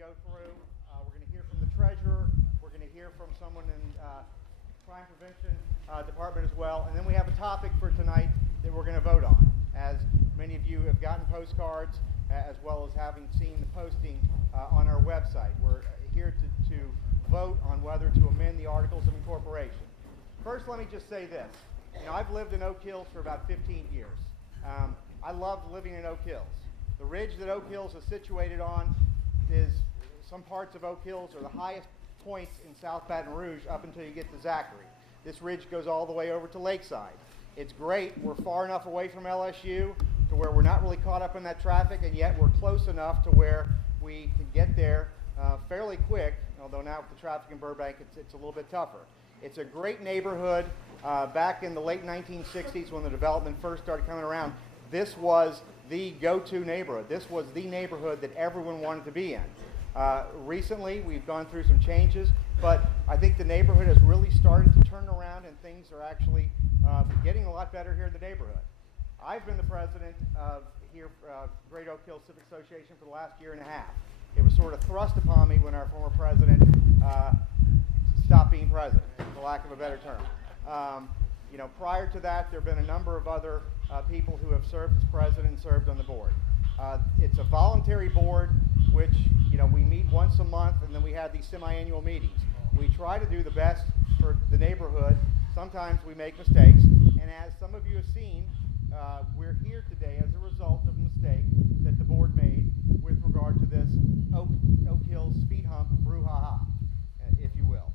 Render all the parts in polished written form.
go through. We're going to hear from the treasurer. We're going to hear from someone in crime prevention department as well. And then we have a topic for tonight that we're going to vote on. As many of you have gotten postcards, as well as having seen the posting on our website. We're here to vote on whether to amend the Articles of Incorporation. First, let me just say this. You know, I've lived in Oak Hills for about 15 years. I love living in Oak Hills. The ridge that Oak Hills is situated on is, some parts of Oak Hills are the highest points in South Baton Rouge up until you get to Zachary. This ridge goes all the way over to Lakeside. It's great. We're far enough away from LSU to where we're not really caught up in that traffic, and yet we're close enough to where we can get there fairly quick, although now with the traffic in Burbank, it's a little bit tougher. It's a great neighborhood. Back in the late 1960s when the development first started coming around, this was the go-to neighborhood. This was the neighborhood that everyone wanted to be in. Recently, we've gone through some changes, but I think the neighborhood has really started to turn around and things are actually getting a lot better here in the neighborhood. I've been the president of Great Oak Hills Civic Association for the last year and a half. It was sort of thrust upon me when our former president stopped being president, for lack of a better term. You know, prior to that, there have been a number of other people who have served as president and served on the board. It's a voluntary board, which, you know, we meet once a month, and then we have these semi-annual meetings. We try to do the best for the neighborhood. Sometimes we make mistakes, and as some of you have seen, we're here today as a result of a mistake that the board made with regard to this Oak Hills speed hump brouhaha, if you will.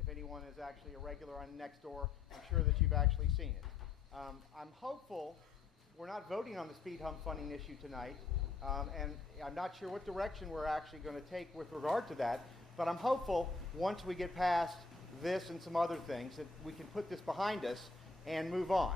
If anyone is actually a regular on Nextdoor, I'm sure that you've actually seen it. I'm hopeful we're not voting on the speed hump funding issue tonight, and I'm not sure what direction we're actually going to take with regard to that, but I'm hopeful once we get past this and some other things that we can put this behind us and move on.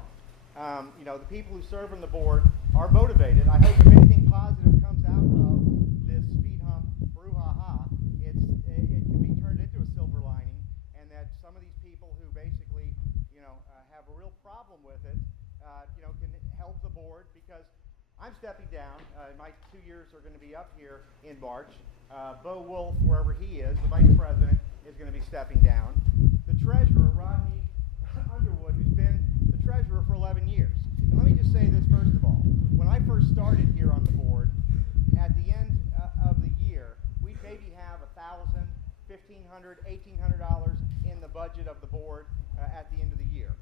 You know, the people who serve on the board are motivated. I hope if anything positive comes out of this speed hump brouhaha, it can be turned into a silver lining, and that some of these people who basically, you know, have a real problem with it, you know, can help the board, because I'm stepping down. My 2 years are going to be up here in March. Bo Wolf, wherever he is, the vice president, is going to be stepping down. The treasurer, Rodney Underwood, who's been the treasurer for 11 years. And let me just say this first of all. When I first started here on the board, at the end of the year, we'd maybe have $1,000, $1,500, $1,800 in the budget of the board at the end of the year.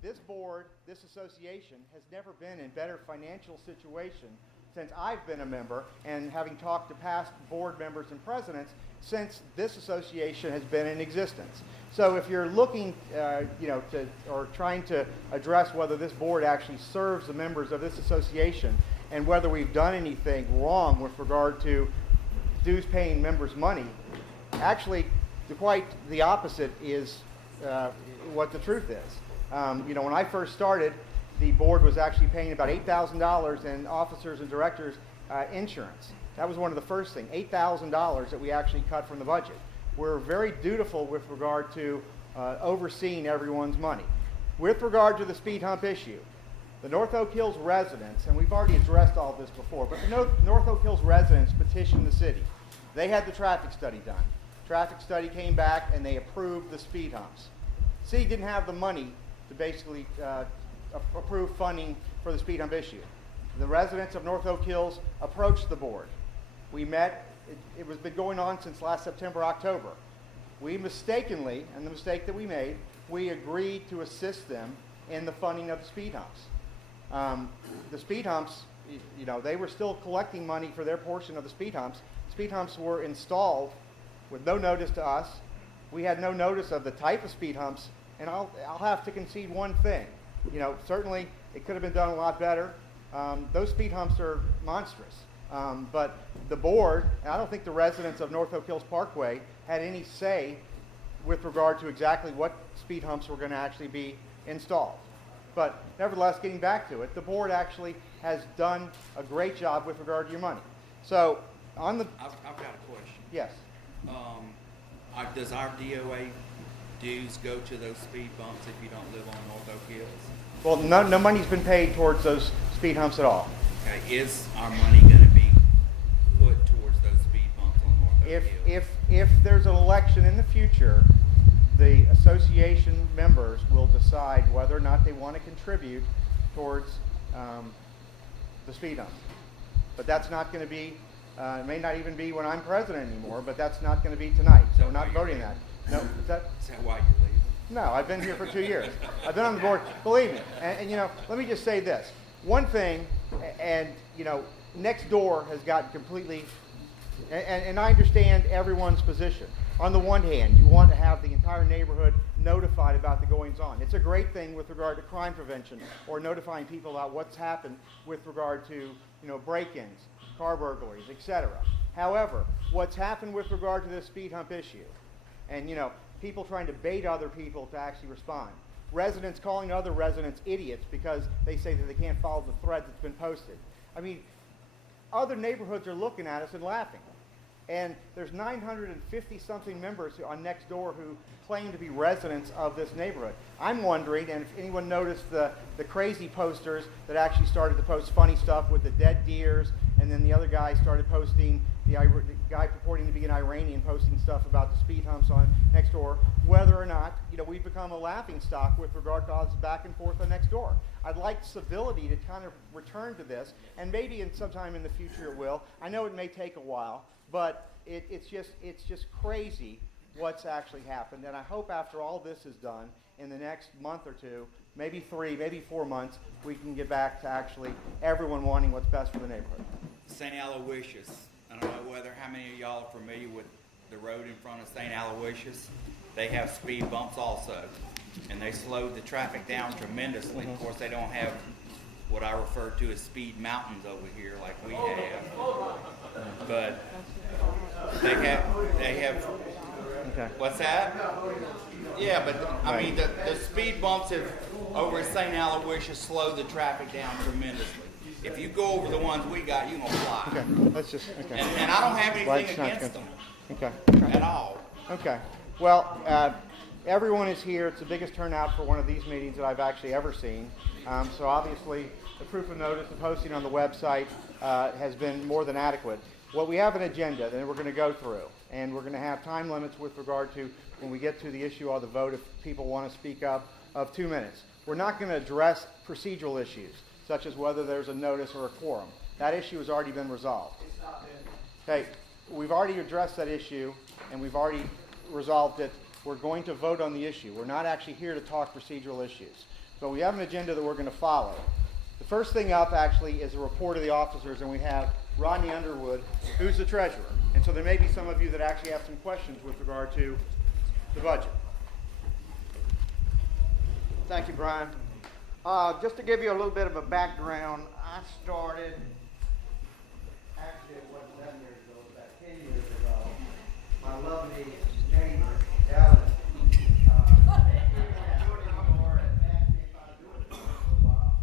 This board, this association, has never been in better financial situation since I've been a member, and having talked to past board members and presidents since this association has been in existence. So if you're looking, you know, or trying to address whether this board actually serves the members of this association and whether we've done anything wrong with regard to dues-paying members' money, actually, quite the opposite is what the truth is. You know, when I first started, the board was actually paying about $8,000 in officers and directors insurance. That was one of the first things, $8,000 that we actually cut from the budget. We're very dutiful with regard to overseeing everyone's money. With regard to the speed hump issue, the North Oak Hills residents, and we've already addressed all this before, but the North Oak Hills residents petitioned the city. They had the traffic study done. Traffic study came back and they approved the speed humps. The city didn't have the money to basically approve funding for the speed hump issue. The residents of North Oak Hills approached the board. We met. It was been going on since last September, October. We mistakenly, and the mistake that we made, we agreed to assist them in the funding of the speed humps. The speed humps, you know, they were still collecting money for their portion of the speed humps. Speed humps were installed with no notice to us. We had no notice of the type of speed humps, and I'll have to concede one thing. You know, certainly it could have been done a lot better. Those speed humps are monstrous. But the board, and I don't think the residents of North Oak Hills Parkway had any say with regard to exactly what speed humps were going to actually be installed. But nevertheless, getting back to it, the board actually has done a great job with regard to your money. So on the... I've got a question. Yes. Does our DOA dues go to those speed bumps if you don't live on North Oak Hills? Well, no money's been paid towards those speed humps at all. Okay, is our money going to be put towards those speed bumps on if there's an election in the future, the association members will decide whether or not they want to contribute towards the speed hump. But that's not going to be, it may not even be when I'm president anymore, but that's not going to be tonight. So we're not voting that. No, is that? Is that why you're leaving? No, I've been here for 2 years. I've been on the board, believe me. And let me just say this. One thing, and next door has gotten completely, and I understand everyone's position. On the one hand, you want to have the entire neighborhood notified about the goings on. It's a great thing with regard to crime prevention or notifying people about what's happened with regard to, break-ins, car burglaries, etc. However, what's happened with regard to this speed hump issue, and people trying to bait other people to actually respond. Residents calling other residents idiots because they say that they can't follow the thread that's been posted. I mean, other neighborhoods are looking at us and laughing. And there's 950-something members on Nextdoor who claim to be residents of this neighborhood. I'm wondering, and if anyone noticed the crazy posters that actually started to post funny stuff with the dead deers, and then the other guy started posting, the guy purporting to be an Iranian posting stuff about the speed humps on Nextdoor, whether or not, we've become a laughing stock with regard to all this back and forth on Nextdoor. I'd like civility to kind of return to this, and maybe sometime in the future it will. I know it may take a while, but it's just crazy what's actually happened. And I hope after all this is done, in the next month or two, maybe 3, maybe 4 months, we can get back to actually everyone wanting what's best for the neighborhood. St. Aloysius. I don't know how many of y'all are familiar with the road in front of St. Aloysius. They have speed bumps also, and they slowed the traffic down tremendously. Of course, they don't have what I refer to as speed mountains over here like we have. But they have. Okay. What's that? Yeah, but I mean the speed bumps have over St. Aloysius slowed the traffic down tremendously. If you go over the ones we got, you're gonna fly. Okay. Let's just. Okay. And I don't have anything against them. Okay. At all. Okay. Well, everyone is here. It's the biggest turnout for one of these meetings that I've actually ever seen. So obviously, the proof of notice, the posting on the website has been more than adequate. Well, we have an agenda that we're going to go through, and we're going to have time limits with regard to when we get to the issue of the vote, if people want to speak up, of 2 minutes. We're not going to address procedural issues, such as whether there's a notice or a quorum. That issue has already been resolved. Okay, we've already addressed that issue, and we've already resolved it. We're going to vote on the issue. We're not actually here to talk procedural issues. But we have an agenda that we're going to follow. The first thing up, actually, is a report of the officers, and we have Rodney Underwood, who's the treasurer. And so there may be some of you that actually have some questions with regard to the budget. Thank you, Brian. Just to give you a little bit of a background, I started, actually it wasn't 7 years ago, it was about 10 years ago. My lovely neighbor, Dallas, asked me if I'd do it for a while.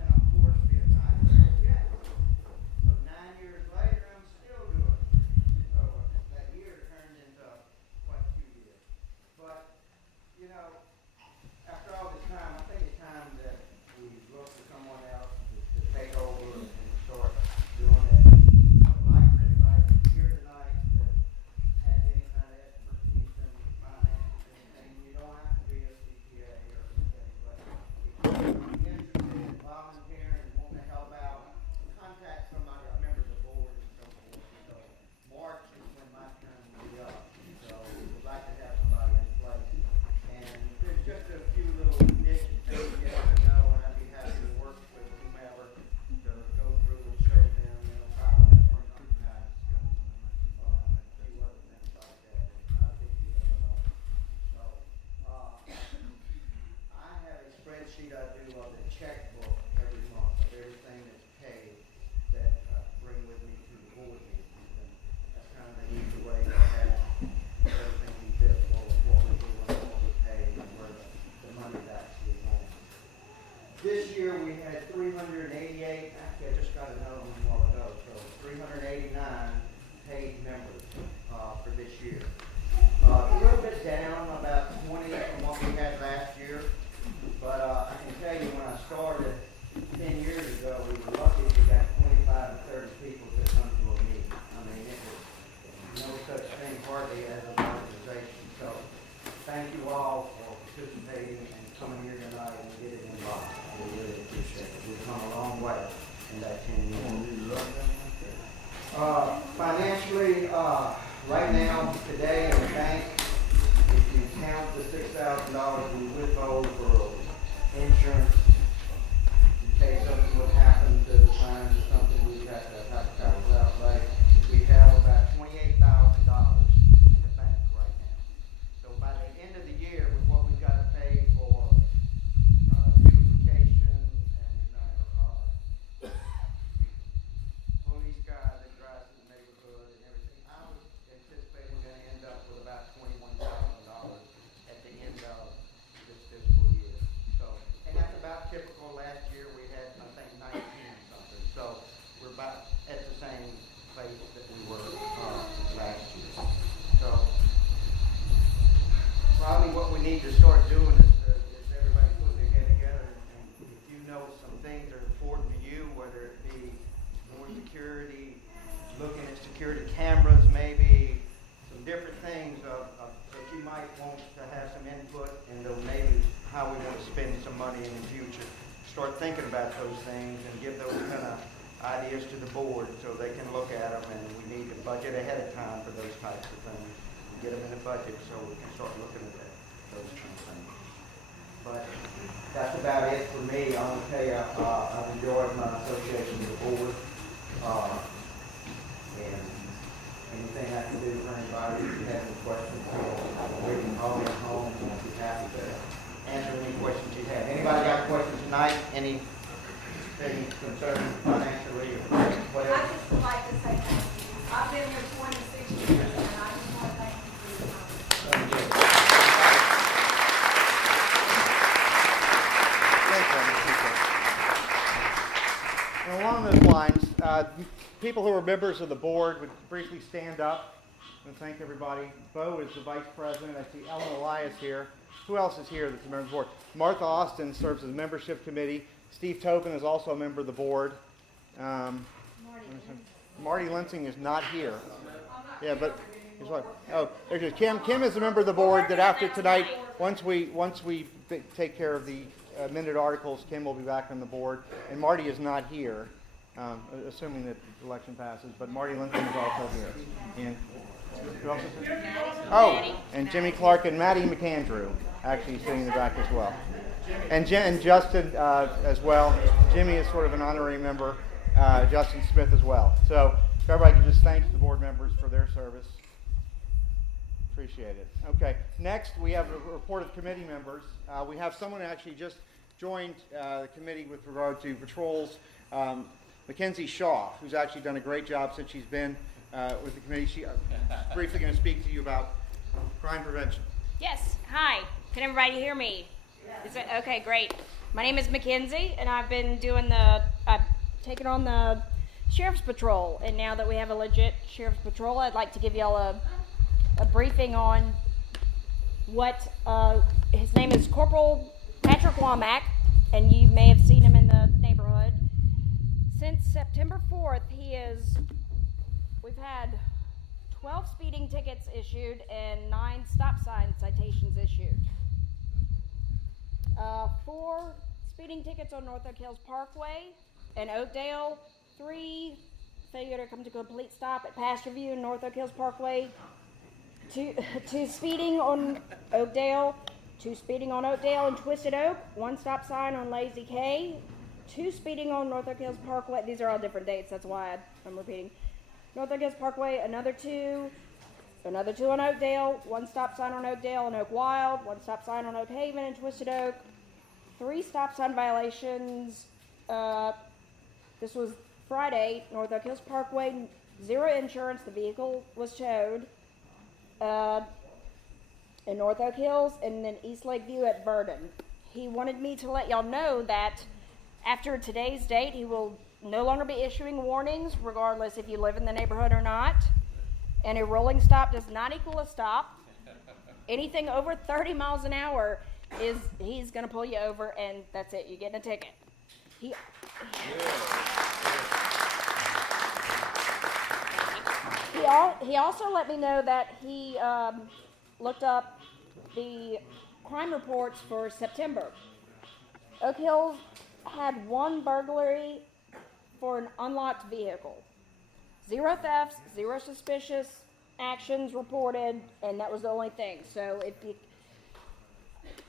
And of course, I said yes. So 9 years later, I'm still doing it. So that year turned into quite a few years. But, after all this time, I think it's time that we look for someone else to take over and start doing it. I would like for anybody here tonight that has any kind of expertise in finance, and you don't have to be a CPA or anything, but if you're interested in volunteering and want to help out, contact somebody, a member of the board and so forth. So March is when my term will be up, so we'd like to have somebody in place. And there's just a few little niche things you have to know, and I'd be happy to work with whomever to go through and show them, file that for guys, and a few other things like that. It's not a big deal at all. So, I have a spreadsheet I do of the checkbook every month of everything that's paid that bring with me to the board meetings. And that's kind of an easy way to have everything we bid for, what we do, and what we pay, and where the money's actually going. This year we had 388, actually I just got another one a while ago, so 389 paid members for this year. A little bit down, about 20 from what we had last year, but I can tell you when I started 10 years ago, we were lucky if we got 25 to 30 people to come to a meeting. I mean, it was no such thing worthy as an organization. So thank you all for participating and coming here tonight and getting involved. We really appreciate it. We've come a long way in that 10 years. Financially, right now, today in the bank, if you count the $6,000 we withhold for insurance, in case something would happen to the funds or something, we have to outlay. We have about $28,000 in the bank right now. So by the end of the year, with what we've got to pay for beautification and police guy that drives in the neighborhood and everything, I would anticipate we're going to end up with about $21,000 at the end of this fiscal year. So, and that's about typical. Last year we had, I think, 19 something. So we're about at the same place that we were last year. So probably what we need to start doing is everybody putting their head together, and if you know some things that are important to you, whether it be more security, looking at security cameras, maybe some different things that you might want to have some input into, maybe how we want to spend some money in the future. Start thinking about those things and give those kind of ideas to the board so they can look at them, and we need to budget ahead of time for those types of things. Get them in the budget so we can start looking at those kind of things. But that's about it for me. I want to tell you, I've enjoyed my association with the board. And anything I can do for anybody, if you have any questions, we can call me at home and I'll be happy to answer any questions you have. Anybody got questions tonight? Anything concerning financially or whatever? I just would like to say thank you. I've been here 26 years, and I just want to thank you for your time. Thanks, Amy. Appreciate it. And along those lines, people who are members of the board would briefly stand up and thank everybody. Bo is the vice president. I see Ellen Elias here. Who else is here that's a member of the board? Martha Austin serves as a membership committee. Steve Tobin is also a member of the board. Marty Lensing is not here. Yeah, but he's what? Oh, there's Kim. Kim is a member of the board that after tonight, once we take care of the minute articles, Kim will be back on the board. And Marty is not here, assuming that the election passes. But Marty Lensing is also here. And who else is here? Oh, and Jimmy Clark and Maddie McAndrew actually sitting in the back as well. And Justin as well. Jimmy is sort of an honorary member. Justin Smith as well. So if everybody can just thank the board members for their service. Appreciate it. Okay, next we have a report of committee members. We have someone who actually just joined the committee with regard to patrols, Mackenzie Shaw, who's actually done a great job since she's been with the committee. She's briefly going to speak to you about crime prevention. Yes. Hi. Can everybody hear me? Is it okay? Great. My name is Mackenzie, and I've been doing I've taken on the sheriff's patrol. And now that we have a legit sheriff's patrol, I'd like to give y'all a briefing on what his name is Corporal Patrick Womack, and you may have seen him in the neighborhood. Since September 4th, we've had 12 speeding tickets issued and 9 stop sign citations issued. 4 speeding tickets on North Oak Hills Parkway and Oakdale, 3 failure to come to a complete stop at Pasture View and North Oak Hills Parkway, 2 speeding on Oakdale, 2 speeding on Oakdale and Twisted Oak, 1 stop sign on Lazy K, 2 speeding on North Oak Hills Parkway. These are all different dates, that's why I'm repeating. North Oak Hills Parkway, another 2 on Oakdale, 1 stop sign on Oakdale and Oak Wild, 1 stop sign on Oak Haven and Twisted Oak, 3 stop sign violations. This was Friday, North Oak Hills Parkway, 0 insurance, the vehicle was towed. In North Oak Hills, and then East Lakeview at Verdon. He wanted me to let y'all know that after today's date, he will no longer be issuing warnings, regardless if you live in the neighborhood or not. And a rolling stop does not equal a stop. Anything over 30 miles an hour he's going to pull you over, and that's it. You get a ticket. He he also let me know that he looked up the crime reports for September. Oak Hills had 1 burglary for an unlocked vehicle. 0 thefts, 0 suspicious actions reported, and that was the only thing. So if you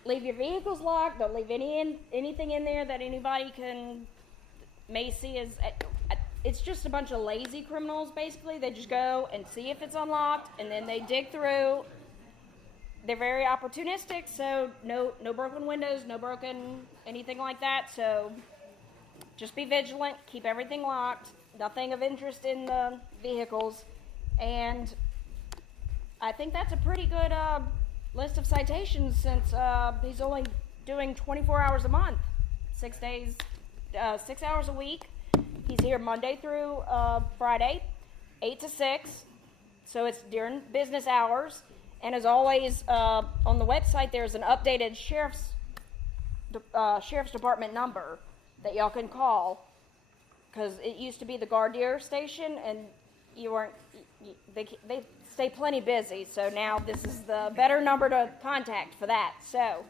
leave your vehicles locked, don't leave anything in there that anybody may see as. It's just a bunch of lazy criminals, basically. They just go and see if it's unlocked, and then they dig through. They're very opportunistic, so no broken windows, no broken anything like that. So just be vigilant, keep everything locked, nothing of interest in the vehicles, and I think that's a pretty good list of citations since he's only doing 24 hours a month, 6 days, 6 hours a week. He's here Monday through Friday, 8 to 6, so it's during business hours. And as always, on the website, there's an updated sheriff's department number that y'all can call, because it used to be the Gardere station, and they stay plenty busy. So now this is the better number to contact for that. So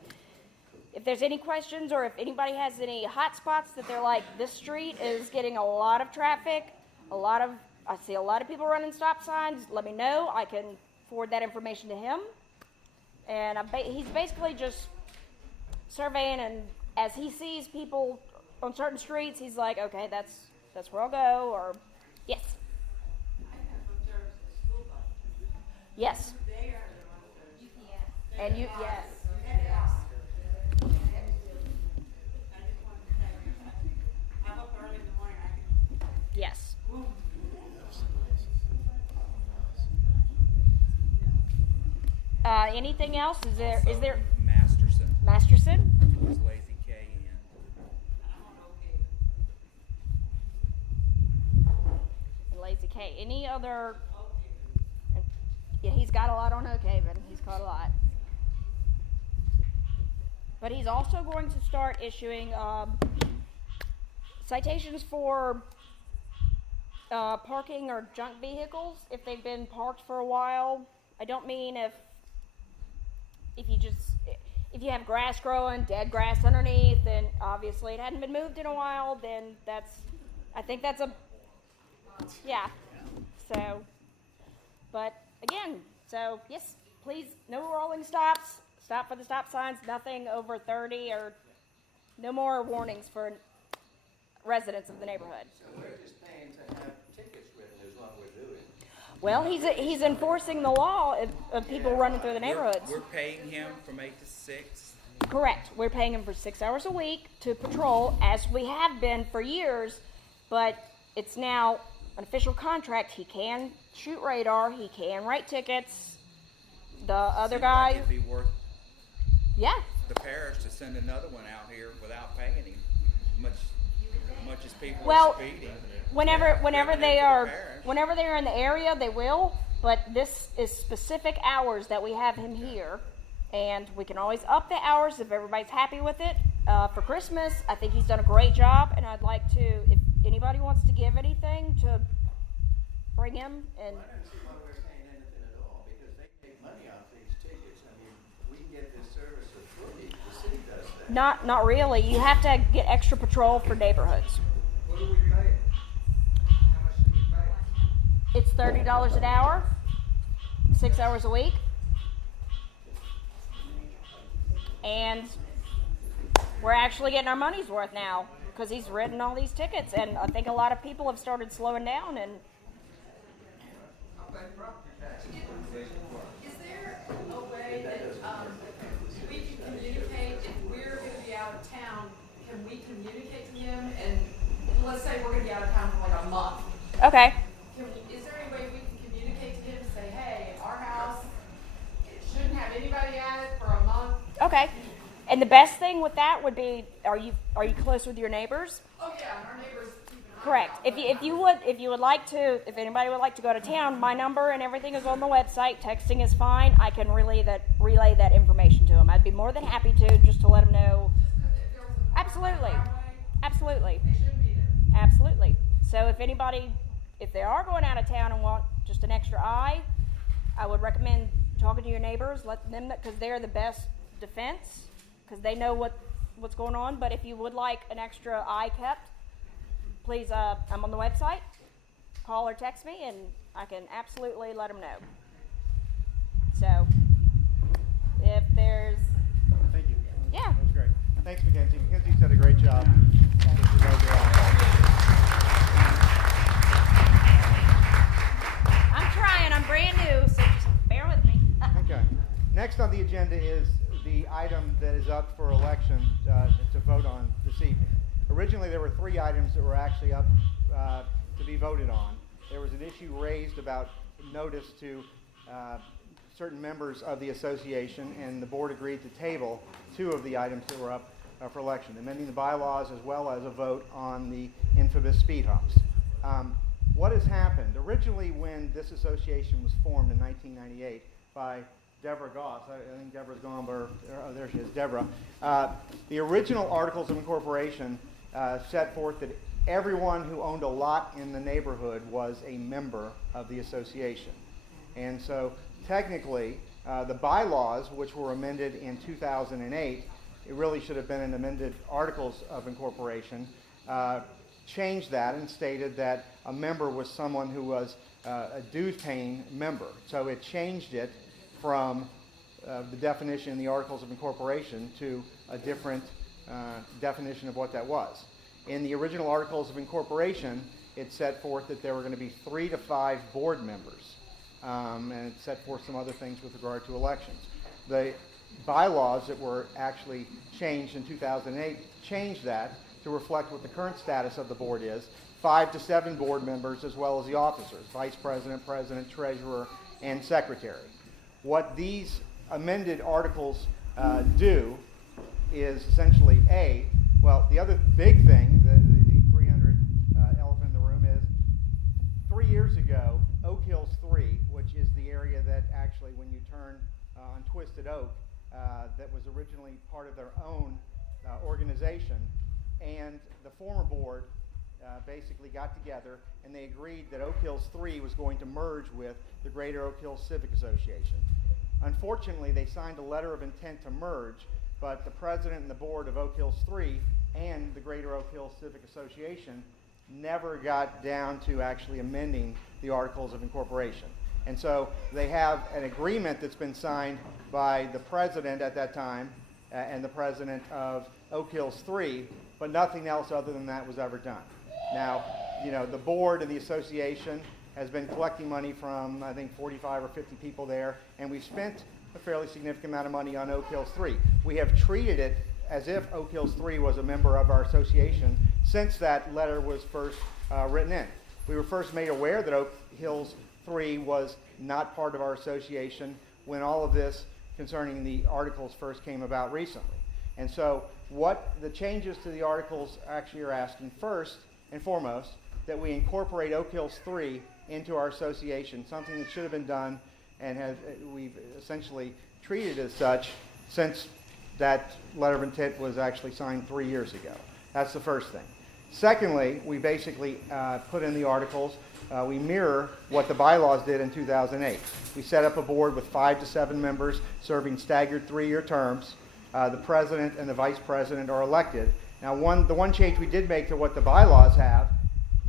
if there's any questions, or if anybody has any hot spots that they're like, this street is getting a lot of traffic, I see a lot of people running stop signs, let me know. I can forward that information to him. And he's basically just surveying, and as he sees people on certain streets, he's like, okay, that's where I'll go, or yes. Yes. And you, yes. Yes. Anything else? Is there Masterson? Was Lazy K And Lazy K. Any other? Yeah, he's got a lot on Oak Haven. He's caught a lot. But he's also going to start issuing citations for parking or junk vehicles if they've been parked for a while. I don't mean if you have grass growing, dead grass underneath, and obviously it hadn't been moved in a while, then I think that's yeah. So, but again, so yes, please, no rolling stops, stop for the stop signs, nothing over 30, or no more warnings for residents of the neighborhood. So we're just paying to have tickets written is what we're doing. Well, he's enforcing the law of people running through the neighborhoods. We're paying him from 8 to 6. Correct. We're paying him for 6 hours a week to patrol, as we have been for years, but it's now an official contract. He can shoot radar. He can write tickets. The other Seems guy, like it'd be worth yeah. the parish to send another one out here without paying him, much as people Well, are speeding. Whenever Revenue they for the are, parish. whenever they're in the area, they will. But this is specific hours that we have him here, and we can always up the hours if everybody's happy with it. For Christmas, I think he's done a great job, and I'd like to, if anybody wants to give anything, to bring him. And I don't see why we're paying anything at all, because they make money off these tickets. I mean, we get this service for free. The city does that. not really. You have to get extra patrol for neighborhoods. What do we pay? How much do we pay? It's $30 an hour, 6 hours a week, and we're actually getting our money's worth now because he's written all these tickets, and I think a lot of people have started slowing down. And Is there a way that we can communicate if we're going to be out of town? Can we communicate to him? And let's say we're going to be out of town for like a month. okay, Is there any way we can communicate to him and say, hey, our house, it shouldn't have anybody at it for a month? okay. And the best thing with that would be, are you close with your neighbors? Oh yeah, and our neighbors keep an eye Correct. out. If you would like to, if anybody would like to go to town, my number and everything is on the website. Texting is fine. I can relay that information to him. I'd be more than happy to, just to let him know. If there was a Absolutely. driveway, Absolutely. they shouldn't be there. Absolutely. So if they are going out of town and want just an extra extra eye, I would recommend talking to your neighbors, let them, because they're the best defense, because they know what's going on. But if you would like an extra eye kept, please, I'm on the website. Call or text me, and I can absolutely let them know. So, if there's, Thank you. Yeah. That was great. Thanks, Mackenzie. Mackenzie did a great job. I'm trying, I'm brand new, so just bear with me. Okay. Next on the agenda is the item that is up for election to vote on this evening. Originally, there were 3 items that were actually up to be voted on. There was an issue raised about notice to certain members of the association, and the board agreed to table 2 of the items that were up for election, amending the bylaws as well as a vote on the infamous speed humps. What has happened? Originally, when this association was formed in 1998 by Deborah Goss, I think Deborah's gone, but there she is, Deborah. The original Articles of Incorporation set forth that everyone who owned a lot in the neighborhood was a member of the association. And so technically, the bylaws, which were amended in 2008, it really should have been an amended Articles of Incorporation, changed that and stated that a member was someone who was a dues-paying member. So it changed it from the definition in the Articles of Incorporation to a different definition of what that was. In the original Articles of Incorporation, it set forth that there were going to be 3 to 5 board members, and it set forth some other things with regard to elections. The bylaws that were actually changed in 2008 changed that to reflect what the current status of the board is: 5 to 7 board members, as well as the officers, vice president, president, treasurer, and secretary. What these amended articles do is essentially the other big thing, the 300 elephant in the room, is 3 years ago, Oak Hills 3, which is the area that actually, when you turn on Twisted Oak, that was originally part of their own organization, and the former board basically got together and they agreed that Oak Hills 3 was going to merge with the Greater Oak Hills Civic Association. Unfortunately, they signed a letter of intent to merge, but the president and the board of Oak Hills 3 and the Greater Oak Hills Civic Association never got down to actually amending the Articles of Incorporation. And so they have an agreement that's been signed by the president at that time and the president of Oak Hills 3, but nothing else other than that was ever done. Now, the board and the association has been collecting money from, I think, 45 or 50 people there, and we've spent a fairly significant amount of money on Oak Hills 3. We have treated it as if Oak Hills 3 was a member of our association since that letter was first written in. We were first made aware that Oak Hills 3 was not part of our association when all of this concerning the articles first came about recently. And so what the changes to the articles actually are asking, first and foremost, that we incorporate Oak Hills 3 into our association, something that should have been done and we've essentially treated as such since that letter of intent was actually signed 3 years ago. That's the first thing. Secondly, we basically put in the articles, we mirror what the bylaws did in 2008. We set up a board with 5 to 7 members serving staggered 3-year terms. The president and the vice president are elected. Now, the one change we did make to what the bylaws have,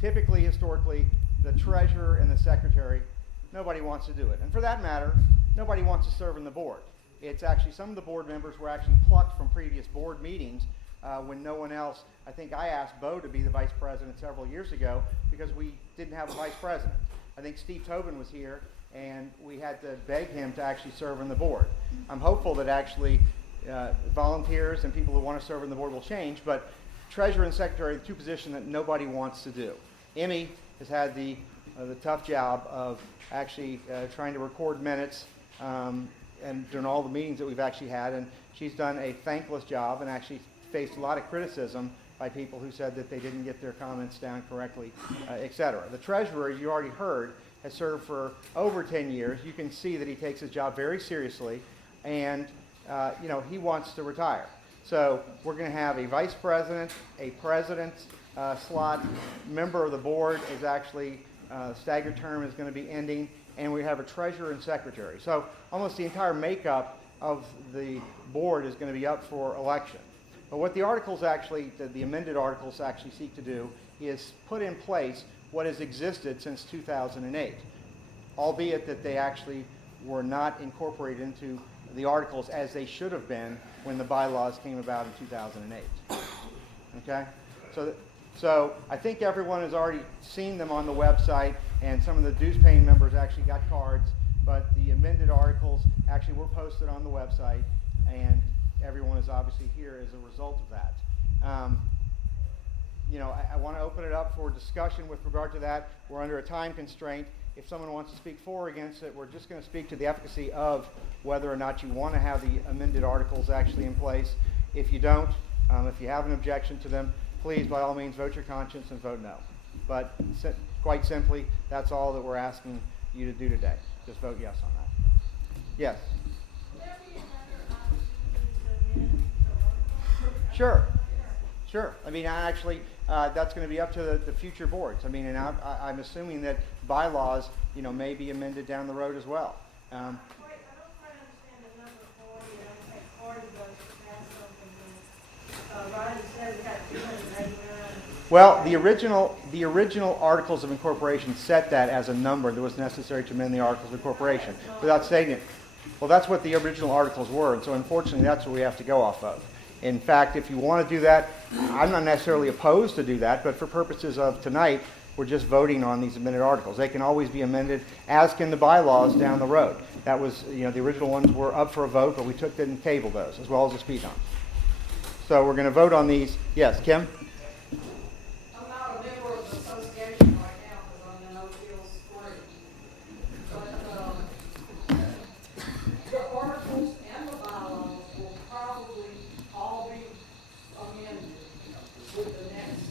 typically, historically, the treasurer and the secretary, nobody wants to do it. And for that matter, nobody wants to serve on the board. It's actually, some of the board members were actually plucked from previous board meetings when no one else, I think I asked Bo to be the vice president several years ago because we didn't have a vice president. I think Steve Tobin was here and we had to beg him to actually serve on the board. I'm hopeful that actually volunteers and people who want to serve on the board will change, but treasurer and secretary are the 2 positions that nobody wants to do. Emmy has had the tough job of actually trying to record minutes and during all the meetings that we've actually had, and she's done a thankless job and actually faced a lot of criticism by people who said that they didn't get their comments down correctly, etc. The treasurer, as you already heard, has served for over 10 years. You can see that he takes his job very seriously, and he wants to retire. So we're going to have a vice president, a president slot. Member of the board is actually staggered term is going to be ending, and we have a treasurer and secretary. So almost the entire makeup of the board is going to be up for election. But what the articles actually, the amended articles actually seek to do is put in place what has existed since 2008, albeit that they actually were not incorporated into the articles as they should have been when the bylaws came about in 2008. Okay? So I think everyone has already seen them on the website, and some of the dues paying members actually got cards, but the amended articles actually were posted on the website, and everyone is obviously here as a result of that. I want to open it up for discussion with regard to that. We're under a time constraint. If someone wants to speak for or against it, we're just going to speak to the efficacy of whether or not you want to have the amended articles actually in place. If you don't, if you have an objection to them, please, by all means, vote your conscience and vote no. But quite simply, that's all that we're asking you to do today. Just vote yes on that. Yes? Sure. Sure. I mean, actually, that's going to be up to the future boards. I mean, and I'm assuming that bylaws, may be amended down the road as well. Wait, I don't quite understand the number 40. It only takes 40 votes to pass something. Ryan said we got 289. Well, the original Articles of Incorporation set that as a number that was necessary to amend the Articles of Incorporation without stating it. Well, that's what the original articles were, and so unfortunately that's what we have to go off of. In fact, if you want to do that, I'm not necessarily opposed to do that, but for purposes of tonight, we're just voting on these amended articles. They can always be amended, as can the bylaws down the road. That was, the original ones were up for a vote, but we took them and tabled those, as well as the speed humps. So we're going to vote on these. Yes, Kim? I'm not a member of the association right now because I'm in Oak Hills 3. But the articles and the bylaws will probably all be amended with the next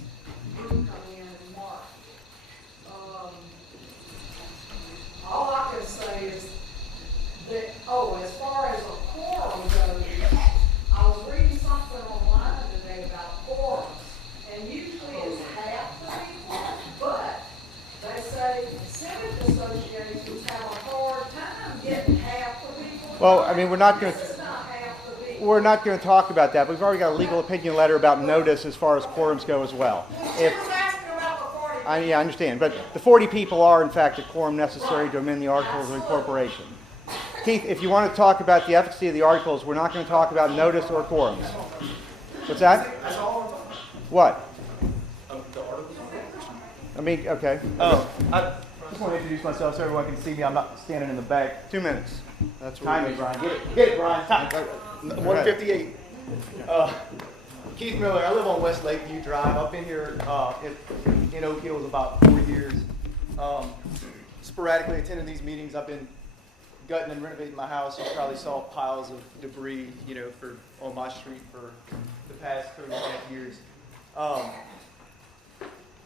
group coming in March. All I can say is that, as far as a quorum goes, I was reading something online today about quorums, and usually it's half the people, but they say civic associations have a hard time getting half the people. Well, I mean, we're not going to... This is not half the people. We're not going to talk about that. We've already got a legal opinion letter about notice as far as quorums go as well. She was asking about the 40 people. I understand, but the 40 people are, in fact, a quorum necessary to amend the Articles of Incorporation. Keith, if you want to talk about the efficacy of the articles, we're not going to talk about notice or quorums. What's that? What? I mean, okay. I just want to introduce myself so everyone can see me. I'm not standing in the back. 2 minutes. That's what Time we me, Brian. Get it, Brian. Time. Go ahead. 158. Keith Miller. I live on West Lakeview Drive. I've been here in Oak Hills about 4 years. Sporadically attending these meetings. I've been gutting and renovating my house. You probably saw piles of debris, on my street for the past 3.5 years.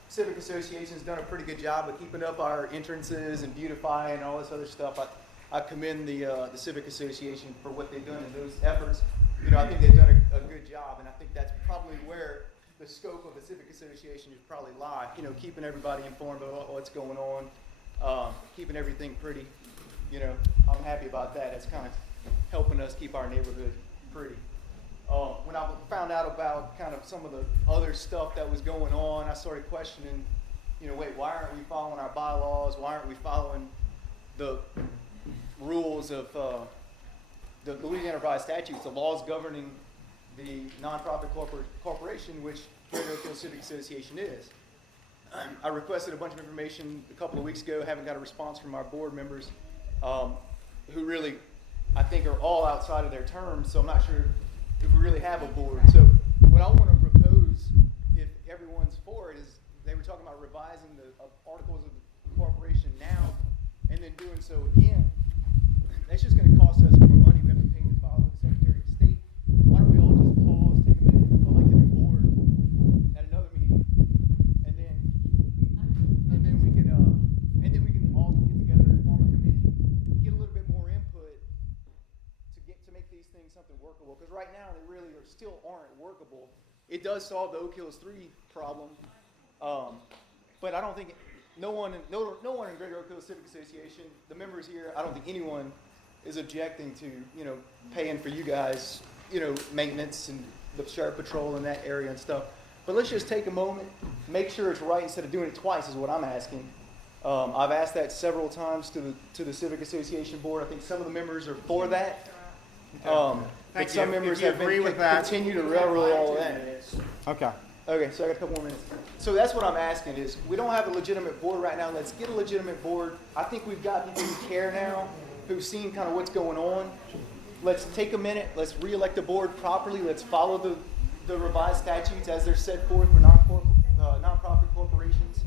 Civic Association's done a pretty good job of keeping up our entrances and beautifying and all this other stuff. I commend the Civic Association for what they've done in those efforts. I think they've done a good job, and I think that's probably where the scope of the Civic Association should probably lie. Keeping everybody informed about what's going on, keeping everything pretty. I'm happy about that. It's kind of helping us keep our neighborhood pretty. When I found out about kind of some of the other stuff that was going on, I started questioning, why aren't we following our bylaws? Why aren't we following the rules of the Louisiana Revised Statutes, the laws governing the nonprofit corporation, which Greater Oak Hills Civic Association is? I requested a bunch of information a couple of weeks ago, haven't got a response from our board members, who really, I think, are all outside of their terms, so I'm not sure if we really have a board. So what I want to propose, if everyone's for it, is they were talking about revising the Articles of Incorporation now and then doing so again. That's just going to cost us more money. We have to pay to file with the Secretary of State. Why don't we all just pause, take a minute, elect a new board at another meeting, and then we can all get together and form a committee, get a little bit more input to make these things something workable. Because right now they really still aren't workable. It does solve the Oak Hills 3 problem, but I don't think no one in Greater Oak Hills Civic Association, the members here, I don't think anyone is objecting to, paying for you guys, maintenance and the sheriff patrol in that area and stuff. But let's just take a moment, make sure it's right instead of doing it twice is what I'm asking. I've asked that several times to the Civic Association board. I think some of the members are for that. But Thank some you. members If you have agree been with that. continue to railroad all of that. Okay. Okay, so I got a couple more minutes. So that's what I'm asking is, we don't have a legitimate board right now. Let's get a legitimate board. I think we've got people who care now, who've seen kind of what's going on. Let's take a minute. Let's re-elect the board properly. Let's follow the revised statutes as they're set forth for nonprofit corporations.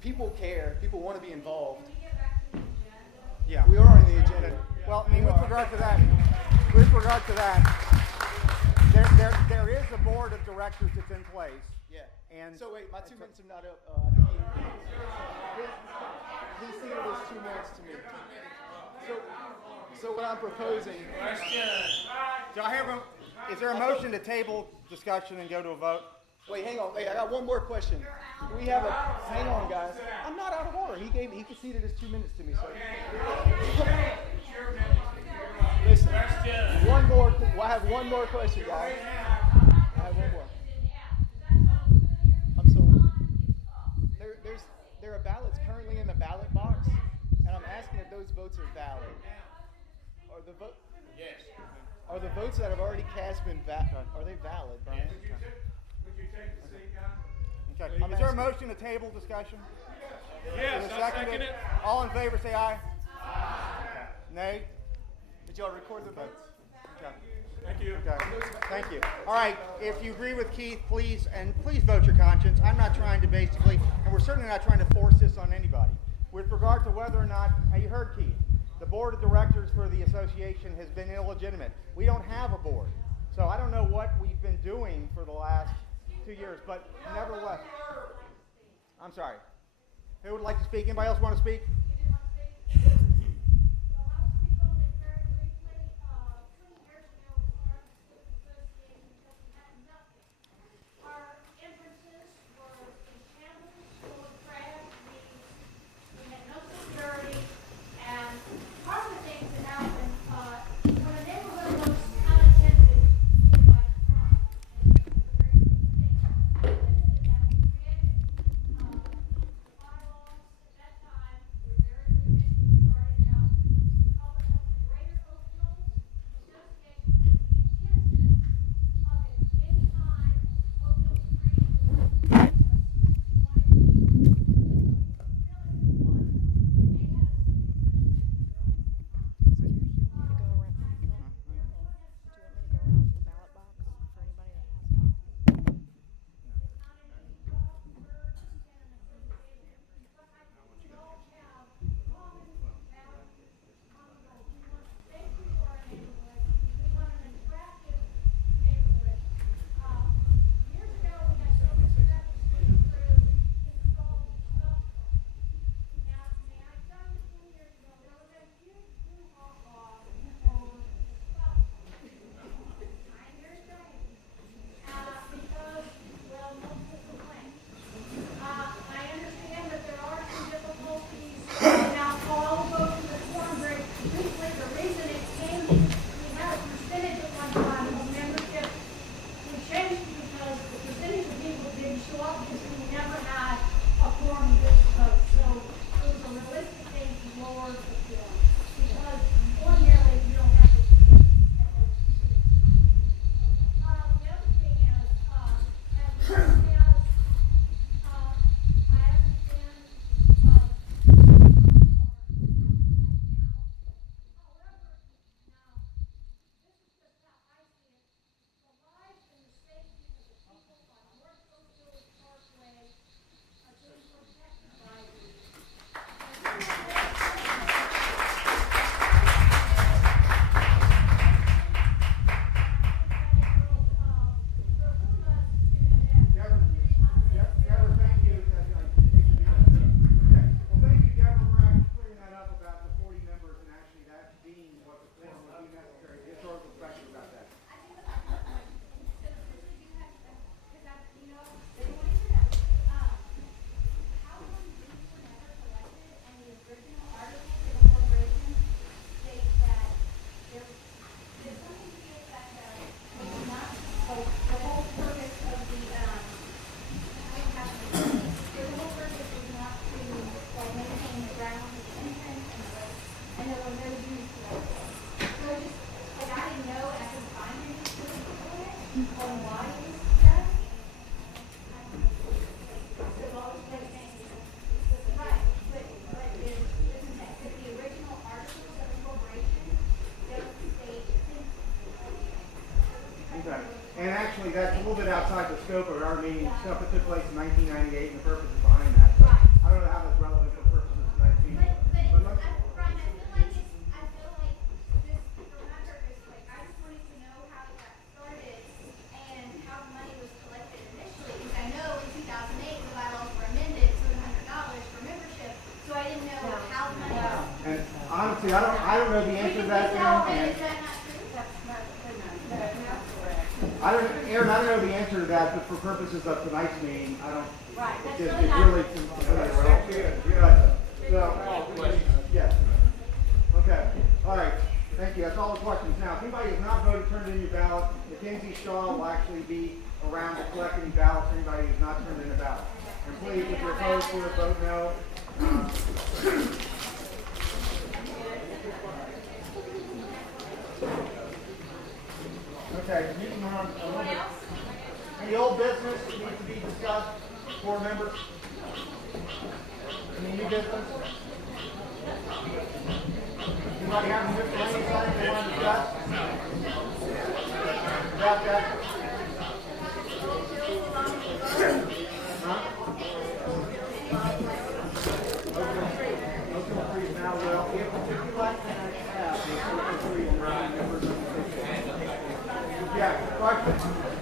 People care. People want to be involved. Yeah. We are on the agenda. Well, I mean, with regard to that, there is a board of directors that's in place. Yeah. And So wait, my 2 minutes are not up. He ceded his 2 minutes to me. So what I'm proposing. So is there a motion to table discussion and go to a vote? Wait, hang on. Wait, I got one more question. Hang on, guys. I'm not out of order. He conceded his 2 minutes to me. So. Listen. One more. I have one more question, guys. I have one more. I'm sorry. There are ballots currently in the ballot box, and I'm asking if those votes are valid. Are the votes that have already cast been are they valid, Brian? Okay. Is there a motion to table discussion? Yes, Is it I seconded? second it. All in favor, say aye. Nay? Did y'all record the votes? Okay. Thank you. Okay. Thank you. All right. If you agree with Keith, please vote your conscience. I'm not trying to and we're certainly not trying to force this on anybody. With regard to whether or not, now you heard Keith, the board of directors for the association has been illegitimate. We don't have a board. So I don't know what we've been doing for the last 2 years, but nevertheless. I'm sorry. Who would like to speak? Anybody else want to speak? actually, that's a little bit outside the scope of our meeting, stuff that took place in 1998 and the purposes behind that. So I don't know how that's relevant for the purposes of tonight's meeting. But let's- Brian, I feel like this, for my purpose, like, I just wanted to know how it got started and how the money was collected initially, because I know in 2008, the bylaws were amended to $100 for membership, so I didn't know how the money was. And honestly, I don't know the answer to that now, and Is that not true? Aaron, I don't know the answer to that, but for purposes of tonight's meeting, I don't. Right, that's It's really not- really. So, yes. Okay, all right, thank you, that's all the questions. Now, if anybody has not voted, turned in your ballot, Mackenzie Shaw will actually be around to collect any ballots, for anybody who's not turned in a ballot. And please, if you're opposed to it, vote no. Okay, moving on. Any old business that needs to be discussed, board members? Any new business? Anybody have any miscellaneous items they want to discuss? About that? Huh? Open three now, well, if you like to have, open three and nine members of the. Yeah, question?